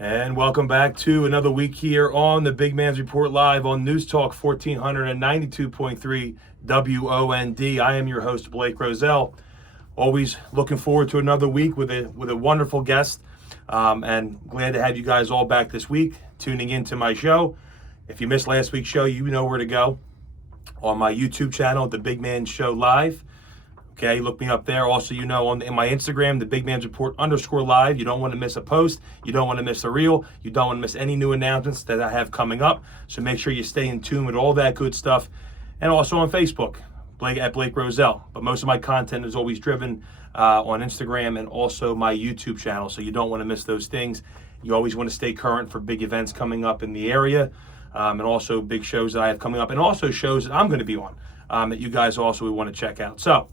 And welcome back to another week here on the Big Man's Report Live on News Talk 1492.3 WOND. I am your host, Blake Roselle. Always looking forward to another week with a wonderful guest, and glad to have you guys all back this week tuning into my show. If you missed last week's show, you know where to go. On my YouTube channel, The Big Man Show Live. Okay, look me up there. Also, in my Instagram, The Big Man's Report _live. You don't want to miss a post. You don't want to miss a reel. You don't want to miss any new announcements that I have coming up. So make sure you stay in tune with all that good stuff. And also on Facebook, Blake Roselle. But most of my content is always driven on Instagram and also my YouTube channel. So you don't want to miss those things. You always want to stay current for big events coming up in the area. And also big shows that I have coming up. And also shows that I'm going to be on that you guys also would want to check out. So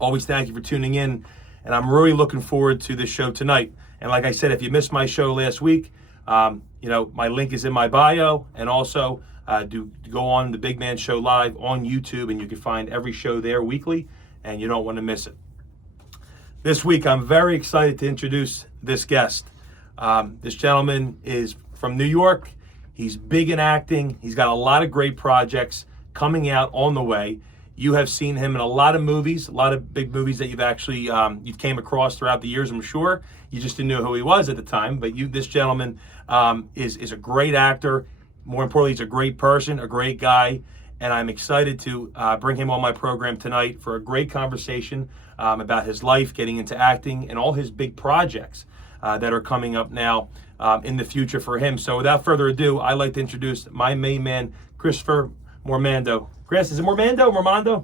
always thank you for tuning in, and I'm really looking forward to this show tonight. And like I said, if you missed my show last week, my link is in my bio, and also do go on the Big Man Show Live on YouTube, and you can find every show there weekly, and you don't want to miss it. This week, I'm very excited to introduce this guest. This gentleman is from New York. He's big in acting. He's got a lot of great projects coming out on the way. You have seen him in a lot of movies, a lot of big movies that you've actually you've came across throughout the years, I'm sure. You just didn't know who he was at the time, but this gentleman is a great actor. More importantly, he's a great person, a great guy, and I'm excited to bring him on my program tonight for a great conversation about his life, getting into acting, and all his big projects that are coming up now in the future for him. So without further ado, I'd like to introduce my main man, Christopher Mormando. Chris, is it Mormando? Mormando.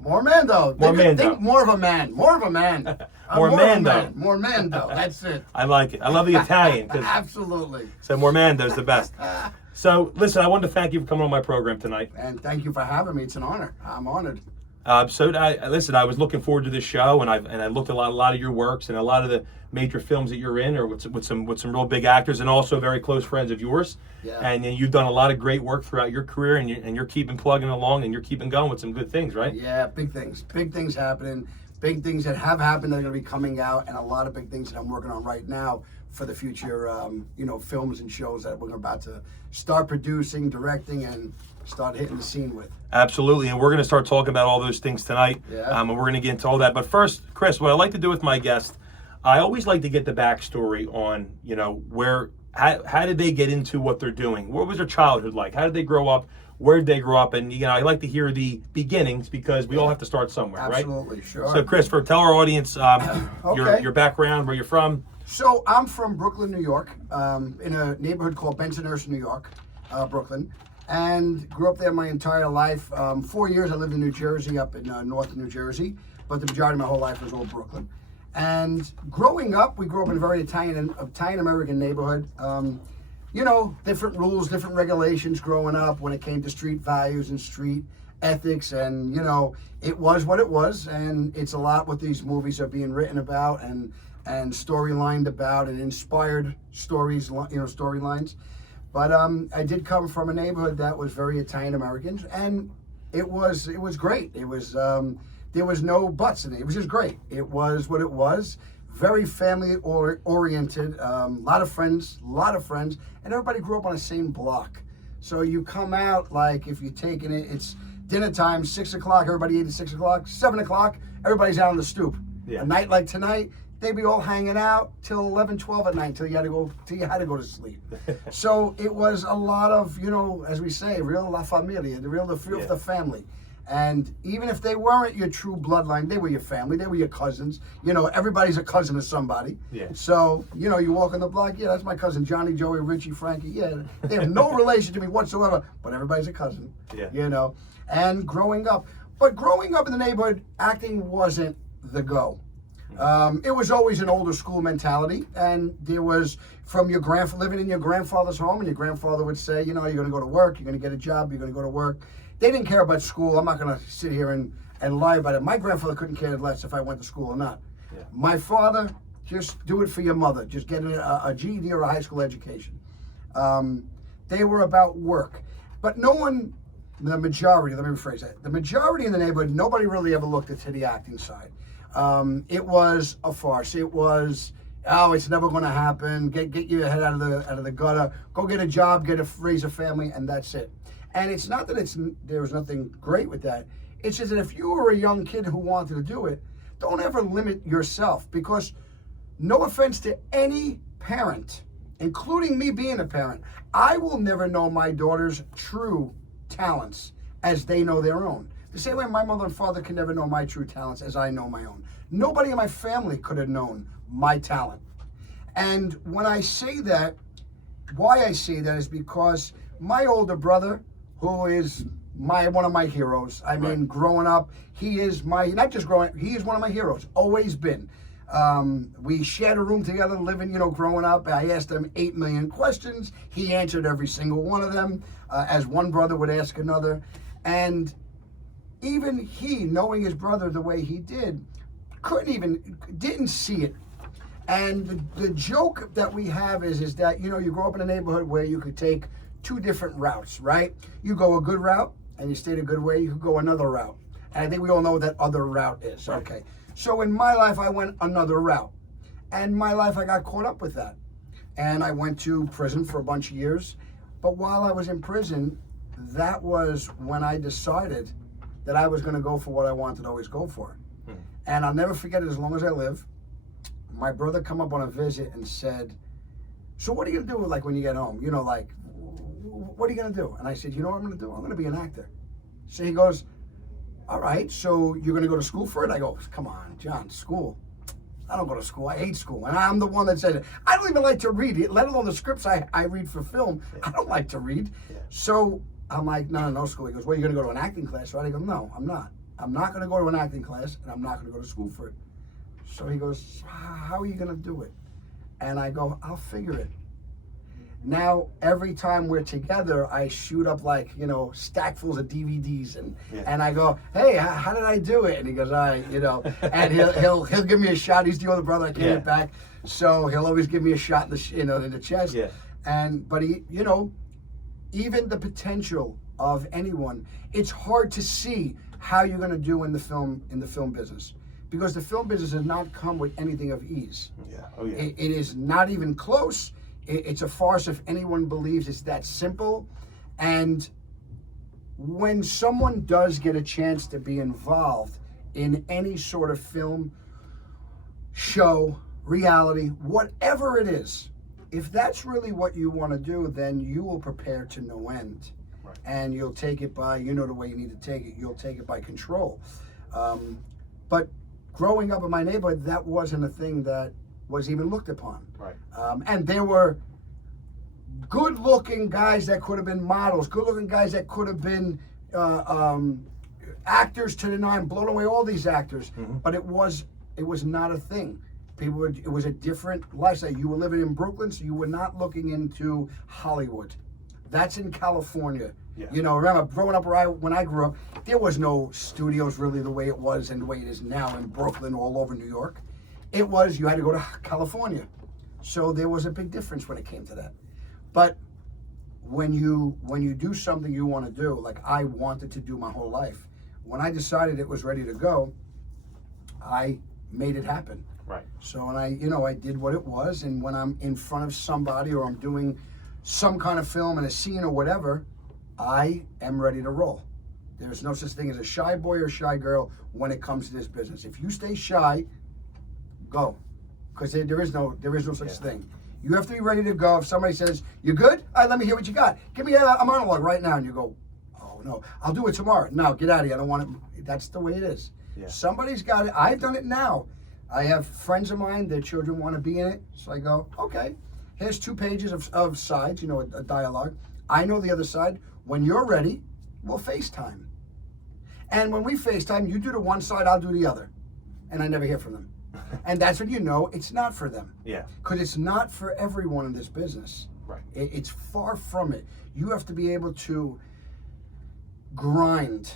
Think more of a man. Mormando. Mormando. That's it. I like it. I love the Italian. Absolutely. So Mormando's the best. So listen, I wanted to thank you for coming on my program tonight. And thank you for having me. It's an honor. I'm honored. I was looking forward to this show, and I looked at a lot of your works and a lot of the major films that you're in, or with some real big actors, and also very close friends of yours. Yeah. And you've done a lot of great work throughout your career, and you're keeping plugging along, and you're keeping going with some good things, right? Yeah, big things happening, big things that have happened that are going to be coming out, and a lot of big things that I'm working on right now for the future, films and shows that we're about to start producing, directing, and start hitting the scene with. Absolutely, and we're going to start talking about all those things tonight. Yeah. And we're going to get into all that. But first, Chris, what I like to do with my guests, I always like to get the backstory on, how did they get into what they're doing? What was their childhood like? How did they grow up? Where did they grow up? And, I like to hear the beginnings because we all have to start somewhere, right? Absolutely, sure. So, Christopher, tell our audience Okay. your background, where you're from. So I'm from Brooklyn, New York, in a neighborhood called Bensonhurst, New York, Brooklyn, and grew up there my entire life. 4 years I lived in New Jersey, up in north New Jersey, but the majority of my whole life was all Brooklyn. And growing up, we grew up in a very Italian-American neighborhood. Different rules, different regulations growing up when it came to street values and street ethics, and it was what it was, and it's a lot what these movies are being written about and storylined about, and inspired storylines. But I did come from a neighborhood that was very Italian-American, and it was great. It was there was no buts in it. It was just great. It was what it was. Very family oriented. Lot of friends, and everybody grew up on the same block. So you come out, like, if you're taking it, it's dinner time, 6 o'clock. Everybody ate at 6 o'clock. 7 o'clock, everybody's out on the stoop. Yeah. A night like tonight, they'd be all hanging out till 11, 12 at night till you had to go to sleep. So it was a lot of, as we say, real la familia, the feel of the family. And even if they weren't your true bloodline, they were your family, they were your cousins. Everybody's a cousin of somebody. Yeah. So, you walk on the block, yeah, that's my cousin, Johnny, Joey, Richie, Frankie. Yeah, they have no relation to me whatsoever, but everybody's a cousin. Yeah. And growing up in the neighborhood, acting wasn't the go. It was always an older school mentality, and there was from your living in your grandfather's home, and your grandfather would say, you're going to go to work, you're going to get a job, you're going to go to work. They didn't care about school. I'm not going to sit here and lie about it. My grandfather couldn't care less if I went to school or not. Yeah. My father, just do it for your mother. Just get a GED or a high school education. They were about work. But no one, the majority, let me rephrase that. The majority in the neighborhood, nobody really ever looked into the acting side. It was a farce. It was Oh, it's never going to happen. Get your head out of the gutter. Go get a job, raise a family, and that's it. And it's not that there was nothing great with that. It's just that if you were a young kid who wanted to do it, don't ever limit yourself, because no offense to any parent, including me being a parent, I will never know my daughter's true talents as they know their own. The same way my mother and father can never know my true talents as I know my own. Nobody in my family could have known my talent. And when I say that, why I say that is because my older brother, who is one of my heroes. I mean, growing up, he is he is one of my heroes, always been. We shared a room together, living, growing up. I asked him 8 million questions. He answered every single one of them, as one brother would ask another. And even he, knowing his brother the way he did, didn't see it. And the joke that we have is that, you grow up in a neighborhood where you could take two different routes, right? You go a good route and you stayed a good way, you could go another route. And I think we all know what that other route is. Right. Okay. So in my life, I went another route. And my life, I got caught up with that. And I went to prison for a bunch of years. But while I was in prison, that was when I decided that I was going to go for what I wanted to always go for. And I'll never forget it as long as I live. My brother come up on a visit and said, so what are you going to do when you get home? What are you going to do? And I said, you know what I'm going to do? I'm going to be an actor. So he goes, all right, so you're going to go to school for it? I go, come on, John, school. I don't go to school. I hate school. And I'm the one that said, I don't even like to read it, let alone the scripts I read for film. I don't like to read. Yeah. So I'm like, no school. He goes, well, you're going to go to an acting class, right? I go, no, I'm not. I'm not going to go to an acting class, and I'm not going to go to school for it. So he goes, how are you going to do it? And I go, I'll figure it. Now, every time we're together, I shoot up stackfuls of DVDs, and I go, hey, how did I do it? And he goes, all right, and he'll give me a shot. He's the other brother I can't get back, so he'll always give me a shot in the chest. Yeah. But he, even the potential of anyone, it's hard to see how you're going to do in the film business, because the film business does not come with anything of ease. Yeah. Oh yeah. It is not even close. It's a farce if anyone believes it's that simple. And when someone does get a chance to be involved in any sort of film, show, reality, whatever it is, if that's really what you want to do, then you will prepare to no end. Right. And you'll take it by, the way you need to take it. You'll take it by control. But growing up in my neighborhood, that wasn't a thing that was even looked upon. Right. And there were good-looking guys that could have been models, good-looking guys that could have been actors to the nine, blown away all these actors. Mm-hmm. But it was not a thing. It was a different lifestyle. You were living in Brooklyn, so you were not looking into Hollywood. That's in California. Yeah. Remember growing up when I grew up, there was no studios really the way it was and the way it is now in Brooklyn, all over New York. It was, you had to go to California. So there was a big difference when it came to that. But when you do something you want to do, like I wanted to do my whole life, when I decided it was ready to go, I made it happen. Right. So, and I did what it was, and when I'm in front of somebody or I'm doing some kind of film in a scene or whatever, I am ready to roll. There's no such thing as a shy boy or shy girl when it comes to this business. If you stay shy, go, because there is no such thing. You have to be ready to go. If somebody says, you good? All right, let me hear what you got. Give me a monologue right now. And you go, oh no, I'll do it tomorrow. No, get out of here. I don't want it. That's the way it is. Yeah. Somebody's got it. I've done it now. I have friends of mine, their children want to be in it. So I go, okay, here's 2 pages of sides, a dialogue. I know the other side. When you're ready, we'll FaceTime. And when we FaceTime, you do the one side, I'll do the other. And I never hear from them. And that's when you know it's not for them. Yeah. Because it's not for everyone in this business. Right. It's far from it. You have to be able to grind.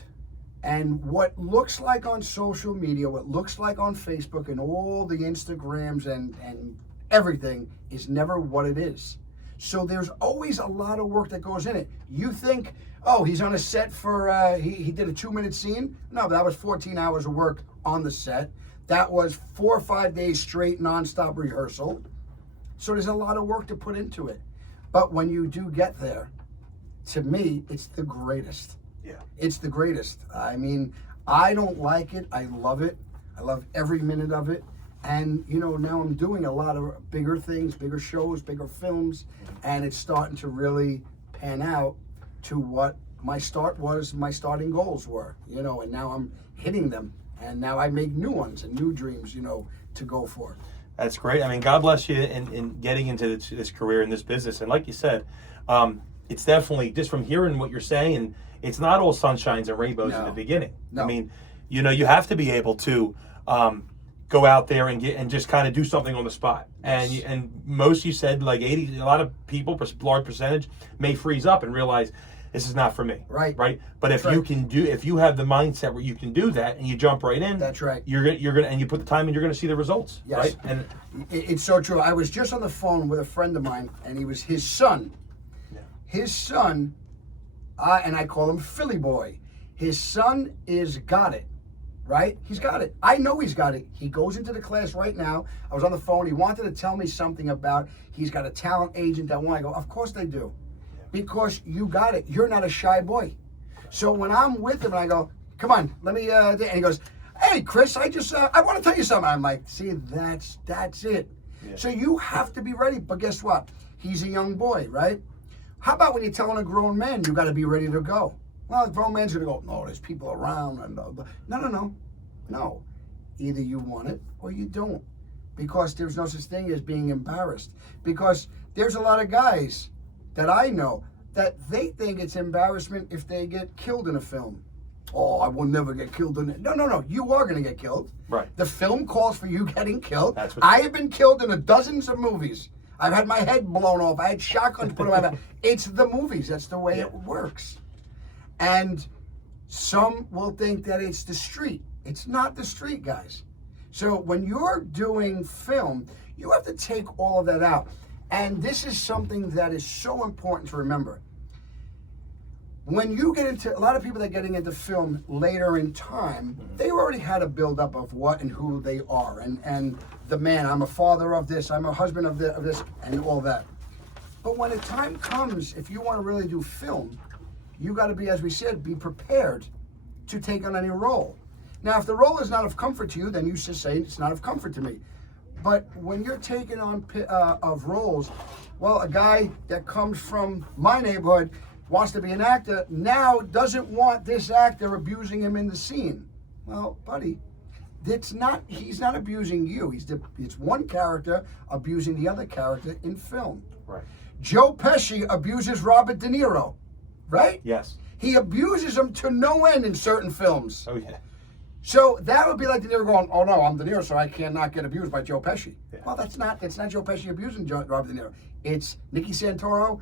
And what looks like on social media, what looks like on Facebook and all the Instagrams and everything is never what it is. So there's always a lot of work that goes in it. You think, oh, he's on a set for, he did a 2-minute scene. No, that was 14 hours of work on the set. That was 4 or 5 days straight, nonstop rehearsal. So there's a lot of work to put into it. But when you do get there, to me, it's the greatest. Yeah. It's the greatest. I mean, I don't like it. I love it. I love every minute of it. And, you know, now I'm doing a lot of bigger things, bigger shows, bigger films, and it's starting to really pan out to what my starting goals were, you know, and now I'm hitting them. And now I make new ones and new dreams, you know, to go for. That's great. I mean, God bless you in getting into this career in this business. And like you said, it's definitely, just from hearing what you're saying, it's not all sunshines and rainbows in the beginning. No. I mean, you know, you have to be able to go out there and just kind of do something on the spot. Yes. And most, you said, like 80, a lot of people, large percentage, may freeze up and realize this is not for me. Right. Right. But if you have the mindset where you can do that and you jump right in, That's right. You're gonna and you put the time in, you're gonna see the results. Yes. Right. And It's so true. I was just on the phone with a friend of mine, and he was his son. Yeah. His son, and I call him Philly Boy. His son is got it, right? He's got it. I know he's got it. He goes into the class right now. I was on the phone. He wanted to tell me something about he's got a talent agent that want. I go, of course they do, because you got it. You're not a shy boy. So when I'm with him and I go, come on, let me, and he goes, hey, Chris, I want to tell you something. I'm like, see, that's it. Yeah. So you have to be ready. But guess what? He's a young boy, right? How about when you're telling a grown man, you got to be ready to go? Well, the grown man's going to go, no, there's people around. And No. Either you want it or you don't. Because there's no such thing as being embarrassed. Because there's a lot of guys that I know that they think it's embarrassment if they get killed in a film. Oh, I will never get killed in it. No. You are going to get killed. Right. The film calls for you getting killed. That's what I have been killed in dozens of movies. I've had my head blown off. I had shotguns put on my back. It's the movies. That's the way it works. And some will think that it's the street. It's not the street, guys. So when you're doing film, you have to take all of that out. And this is something that is so important to remember. When you get into, a lot of people that are getting into film later in time, they already had a buildup of what and who they are. And the man, I'm a father of this, I'm a husband of this, and all that. But when the time comes, if you want to really do film, you got to be, as we said, be prepared to take on any role. Now, if the role is not of comfort to you, then you should say it's not of comfort to me. But when you're taking on of roles, well, a guy that comes from my neighborhood wants to be an actor, now doesn't want this actor abusing him in the scene. Well, buddy, he's not abusing you. It's one character abusing the other character in film. Right. Joe Pesci abuses Robert De Niro, right? Yes. He abuses him to no end in certain films. Oh yeah. So that would be like De Niro going, oh no, I'm De Niro, so I cannot get abused by Joe Pesci. Yeah. Well, that's not Joe Pesci abusing Robert De Niro. It's Nicky Santoro,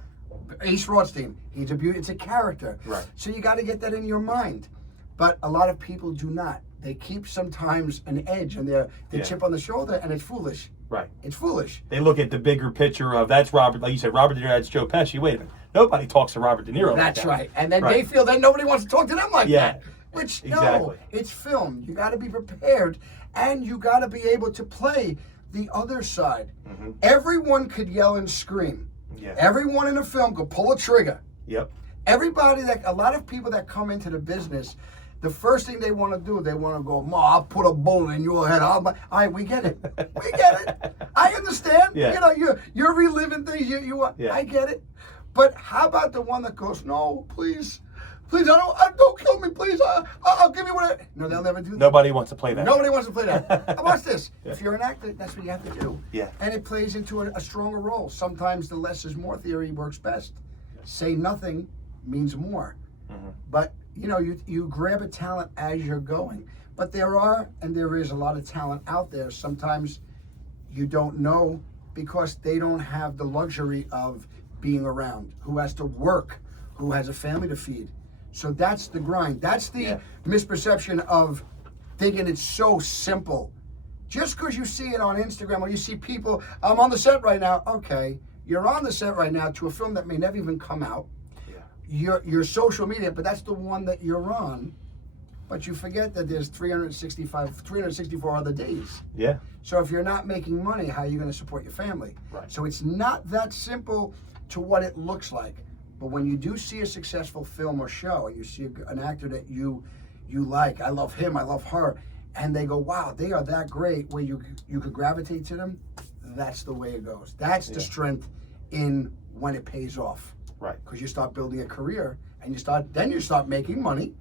Ace Rothstein. It's a character. Right. So you got to get that in your mind. But a lot of people do not. They keep sometimes an edge and their chip on the shoulder, and it's foolish. Right. It's foolish. They look at the bigger picture of that's Robert, like you said, Robert De Niro, that's Joe Pesci. Wait a minute. Nobody talks to Robert De Niro That's like that. right. And then they feel that nobody wants to talk to them like that. Which, exactly. No, it's film. You got to be prepared, and you got to be able to play the other side. Mm-hmm. Everyone could yell and scream. Yeah. Everyone in a film could pull a trigger. Yep. A lot of people that come into the business, the first thing they want to do, they want to go, Ma, I'll put a bullet in your head. All right, we get it. We get it. I understand. Yeah. You know, you're reliving things. I get it. But how about the one that goes, no, please, don't kill me, please. I'll give you what. No, they'll never do that. Nobody wants to play that. Nobody wants to play that. Watch this. Yeah. If you're an actor, that's what you have to do. Yeah. And it plays into a stronger role. Sometimes the less is more theory works best. Yeah. Say nothing means more. Mm-hmm. But you grab a talent as you're going. But there is a lot of talent out there. Sometimes you don't know because they don't have the luxury of being around, who has to work, who has a family to feed. So that's the grind. That's the misperception of thinking it's so simple. Just because you see it on Instagram or you see people, I'm on the set right now. Okay, you're on the set right now to a film that may never even come out. Yeah. Your social media, but that's the one that you're on. But you forget that there's 364 other days. Yeah. So if you're not making money, how are you going to support your family? Right. So it's not that simple to what it looks like. But when you do see a successful film or show, and you see an actor that you like, I love him, I love her, and they go, wow, they are that great, where you could gravitate to them, that's the way it goes. That's the strength in when it pays off. Right. Because you start building a career, and you start making money,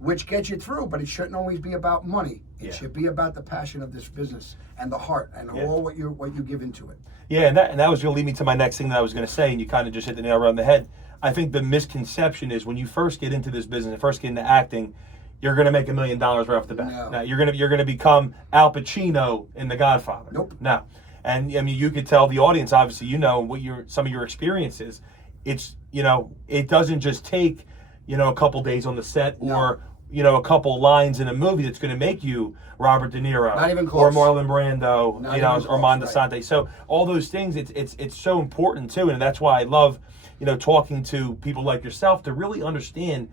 which gets you through, but it shouldn't always be about money. It should be about the passion of this business and the heart and all what you give into it. Yeah, and that was going to lead me to my next thing that I was going to say, and you kind of just hit the nail right on the head. I think the misconception is when you first get into this business and first get into acting, you're going to make $1 million right off the bat. No. Now, you're going to become Al Pacino in The Godfather. Nope. No. And I mean, you could tell the audience, obviously, you know what some of your experiences. It's, it doesn't just take, a couple days on the set or a couple lines in a movie that's going to make you Robert De Niro, Not even close. or Marlon Brando, Not even close, or Mormando right. Sante. So all those things, it's so important too, and that's why I love, talking to people like yourself to really understand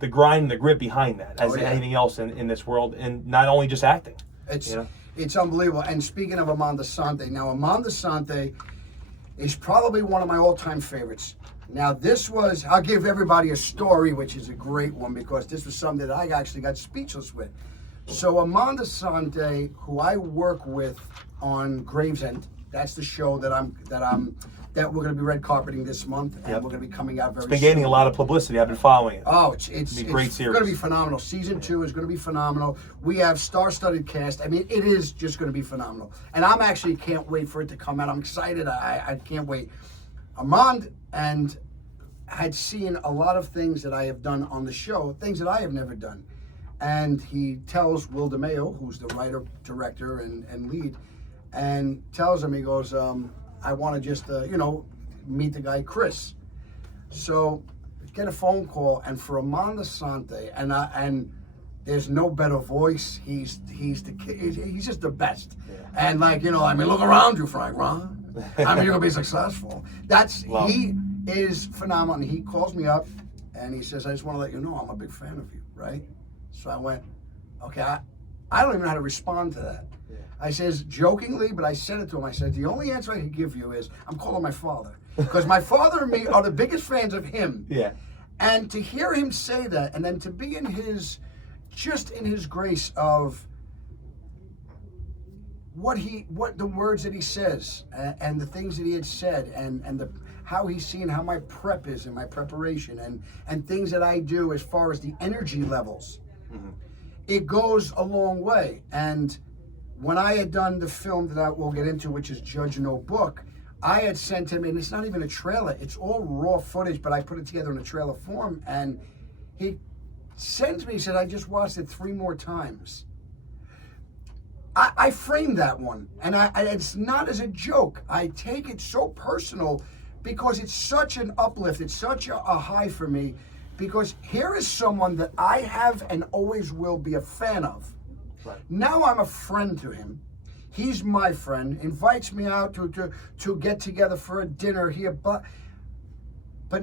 the grind and the grit behind that, as anything else in this world, and not only just acting. It's unbelievable. And speaking of Mormando Sante, now Mormando Sante is probably one of my all-time favorites. Now I'll give everybody a story, which is a great one, because this was something that I actually got speechless with. So Mormando Sante, who I work with on Gravesend, that's the show that we're going to be red carpeting this month, and we're going to be coming out very soon. It's been gaining a lot of publicity. I've been following it. Oh, it's a great series. going to be phenomenal. Season 2 is going to be phenomenal. We have star-studded cast. I mean, it is just going to be phenomenal. And I'm actually can't wait for it to come out. I'm excited. I can't wait. Armand and had seen a lot of things that I have done on the show, things that I have never done. And he tells Will DeMeo, who's the writer, director, and lead, and tells him, he goes, I want to just, meet the guy, Chris. So get a phone call, and for Mormando Sante, and there's no better voice. He's just the best. And look around you, Frank, Ron. You're gonna be successful. He is phenomenal. And he calls me up, and he says, I just want to let you know I'm a big fan of you, right? So I went, okay, I don't even know how to respond to that. I says, jokingly, but I said it to him. I said, the only answer I can give you is, I'm calling my father. Because my father and me are the biggest fans of him. Yeah. And to hear him say that, and then to be in his grace of what the words that he says, and the things that he had said, and how he's seen how my prep is and my preparation, and things that I do as far as the energy levels. It goes a long way. And when I had done the film that I will get into, which is Judge No Book, I had sent him, and it's not even a trailer, it's all raw footage, but I put it together in a trailer form, and he sends me, he said, I just watched it 3 more times. I framed that one, and it's not as a joke. I take it so personal, because it's such an uplift, it's such a high for me, because here is someone that I have and always will be a fan of. Right. Now I'm a friend to him. He's my friend. Invites me out to get together for a dinner here, but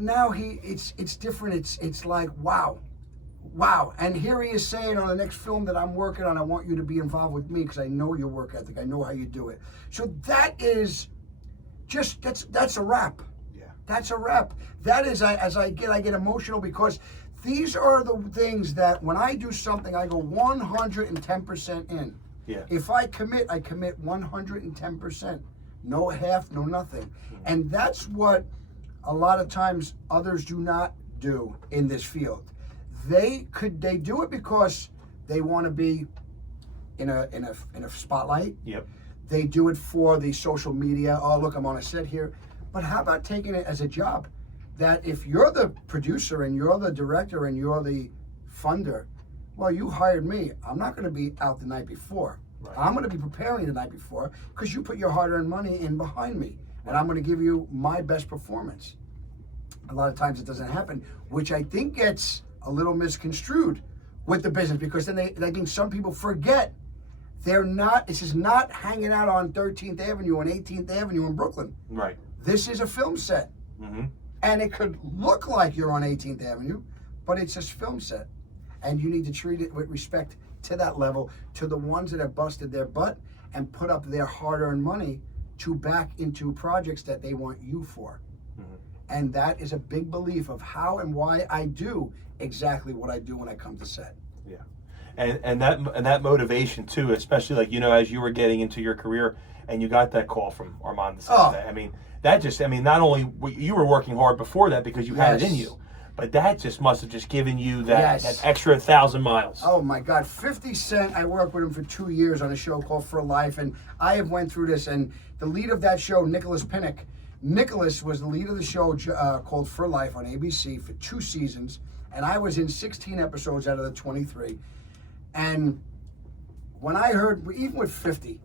now it's different. It's like wow. And here he is saying on the next film that I'm working on, I want you to be involved with me because I know your work ethic. I know how you do it. So that is that's a wrap. Yeah. That's a wrap. That is I get emotional, because these are the things that when I do something, I go 110% in. Yeah. If I commit 110%. No half, no nothing. And that's what a lot of times others do not do in this field. They do it because they want to be in a spotlight. Yep. They do it for the social media. Oh, look, I'm on a set here. But how about taking it as a job? That if you're the producer and you're the director and you're the funder, well, you hired me. I'm not going to be out the night before. Right. I'm going to be preparing the night before because you put your hard-earned money in behind me, and I'm going to give you my best performance. A lot of times it doesn't happen, which I think gets a little misconstrued with the business, because then I think some people forget this is not hanging out on 13th Avenue and 18th Avenue in Brooklyn. Right. This is a film set. Mm-hmm. And it could look like you're on 18th Avenue, but it's a film set. and you need to treat it with respect to that level, to the ones that have busted their butt and put up their hard-earned money to back into projects that they want you for. And that is a big belief of how and why I do exactly what I do when I come to set. Yeah, and that motivation too, especially like, you know, as you were getting into your career and you got that call from Armando. I mean, that just, I mean, not only you were working hard before that because you had it in you, but that just must have just given you that extra 1,000 miles. Oh my God, 50 Cent, I worked with him for 2 years on a show called For Life, and I have went through this, and the lead of that show, Nicholas Pinnock, Nicholas was the lead of the show called For Life on ABC for 2 seasons, and I was in 16 episodes out of the 23. And when I heard, even with 50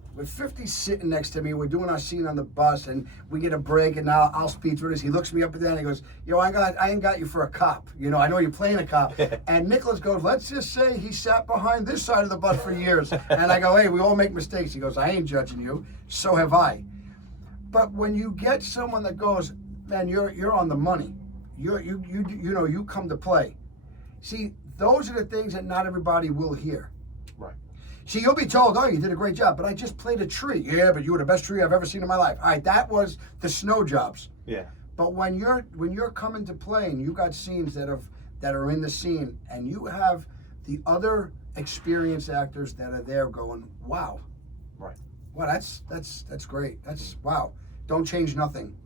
sitting next to me, we're doing our scene on the bus, and we get a break, and now I'll speed through this. He looks me up and down, and he goes, "Yo, I ain't got you for a cop. You know, I know you're playing a cop." And Nicholas goes, "Let's just say he sat behind this side of the bus for years." And I go, "Hey, we all make mistakes." He goes, "I ain't judging you. So have I." But when you get someone that goes, "Man, you're on the money. You come to play." See, those are the things that not everybody will hear. Right. See, you'll be told, "Oh, you did a great job," but I just played a tree. "Yeah, but you were the best tree I've ever seen in my life." All right, that was the snow jobs. Yeah. But when you're coming to play and you got scenes that are in the scene, and you have the other experienced actors that are there going, "Wow, right, well, that's great. That's wow. Don't change nothing."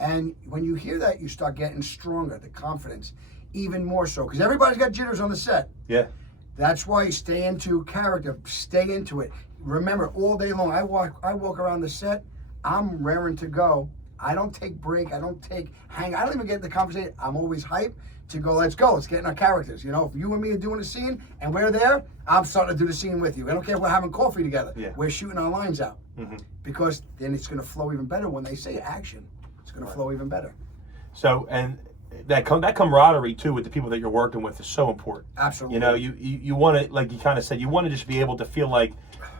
And when you hear that, you start getting stronger, the confidence, even more so, because everybody's got jitters on the set. Yeah. That's why you stay into character, stay into it. Remember, all day long, I walk around the set, I'm raring to go. I don't take break, I don't even get in the conversation. I'm always hyped to go, let's get in our characters. You know, if you and me are doing a scene and we're there, I'm starting to do the scene with you. I don't care if we're having coffee together. Yeah. We're shooting our lines out. Because then it's going to flow even better when they say action. It's going to flow even better. So, and that camaraderie too with the people that you're working with is so important. Absolutely. You know, you want to, like you kind of said, you want to just be able to feel like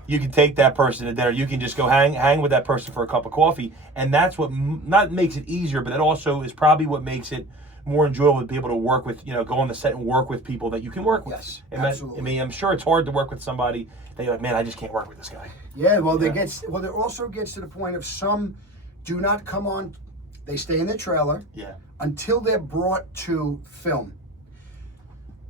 you can take that person to dinner. You can just go hang with that person for a cup of coffee, and that's what not makes it easier, but it also is probably what makes it more enjoyable to be able to work with, you know, go on the set and work with people that you can work with. Yes, absolutely. I mean, I'm sure it's hard to work with somebody that you're like, "Man, I just can't work with this guy." Yeah, well, there also gets to the point of some do not come on. They stay in the trailer until they're brought to film.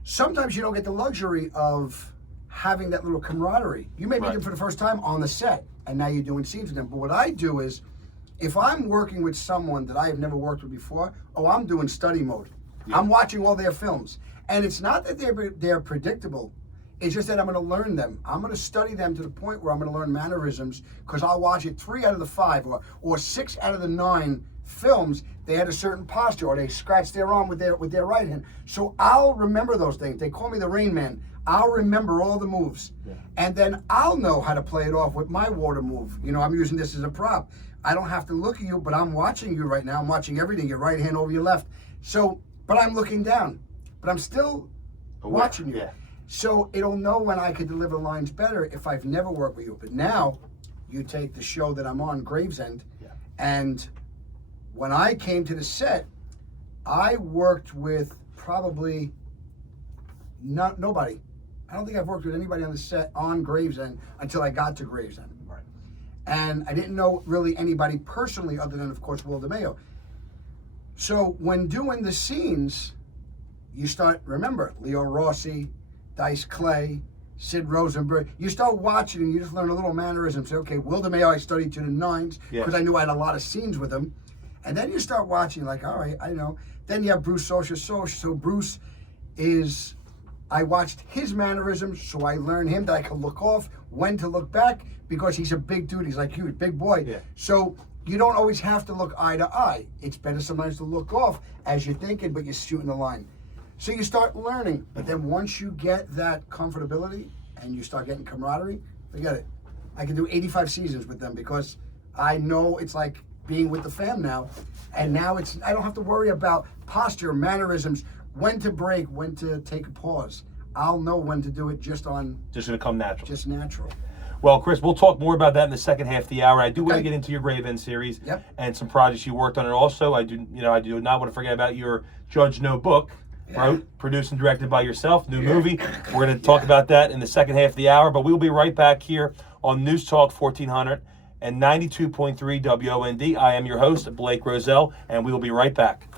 Sometimes you don't get the luxury of having that little camaraderie. You may meet them for the first time on the set, and now you're doing scenes with them. But what I do is, if I'm working with someone that I have never worked with before, I'm doing study mode. Yeah. I'm watching all their films. And it's not that they're predictable. It's just that I'm going to learn them. I'm going to study them to the point where I'm going to learn mannerisms, because I'll watch it 3 out of the 5 or 6 out of the 9 films. They had a certain posture, or they scratched their arm with their right hand. So I'll remember those things. They call me the Rain Man. I'll remember all the moves. Yeah. And then I'll know how to play it off with my water move. You know, I'm using this as a prop. I don't have to look at you, but I'm watching you right now. I'm watching everything, your right hand over your left. So, but I'm looking down. But I'm still watching you. Yeah. So it'll know when I could deliver lines better if I've never worked with you. But now, you take the show that I'm on, Gravesend, and when I came to the set, I worked with probably nobody. I don't think I've worked with anybody on the set on Gravesend until I got to Gravesend. Right. And I didn't know really anybody personally other than, of course, Will DeMeo. So when doing the scenes, you start, remember, Leo Rossi, Dice Clay, Sid Rosenberg. You start watching and you just learn a little mannerism. Say, okay, Will DeMeo I studied to the 9s because I knew I had a lot of scenes with him. And then you start watching, like, all right, I know. Then you have Bruce Socha. So Bruce is, I watched his mannerisms, so I learned him that I could look off, when to look back, because he's a big dude. He's like you, big boy. Yeah. So you don't always have to look eye to eye. It's better sometimes to look off as you're thinking, but you're shooting the line. So you start learning. But then once you get that comfortability and you start getting camaraderie, forget it. I can do 85 seasons with them because I know it's like being with the fam now. And now I don't have to worry about posture, mannerisms, when to break, when to take a pause. I'll know when to do it just going to come natural. Just natural. Well, Chris, we'll talk more about that in the second half of the hour. I do want to get into your Gravesend series and some projects you worked on, and also I do not want to forget about your Judge No book wrote, produced, and directed by yourself. New movie. We're going to talk about that in the second half of the hour, but we'll be right back here on News Talk 1400 and 92.3 WOND. I am your host, Blake Roselle, and we will be right back.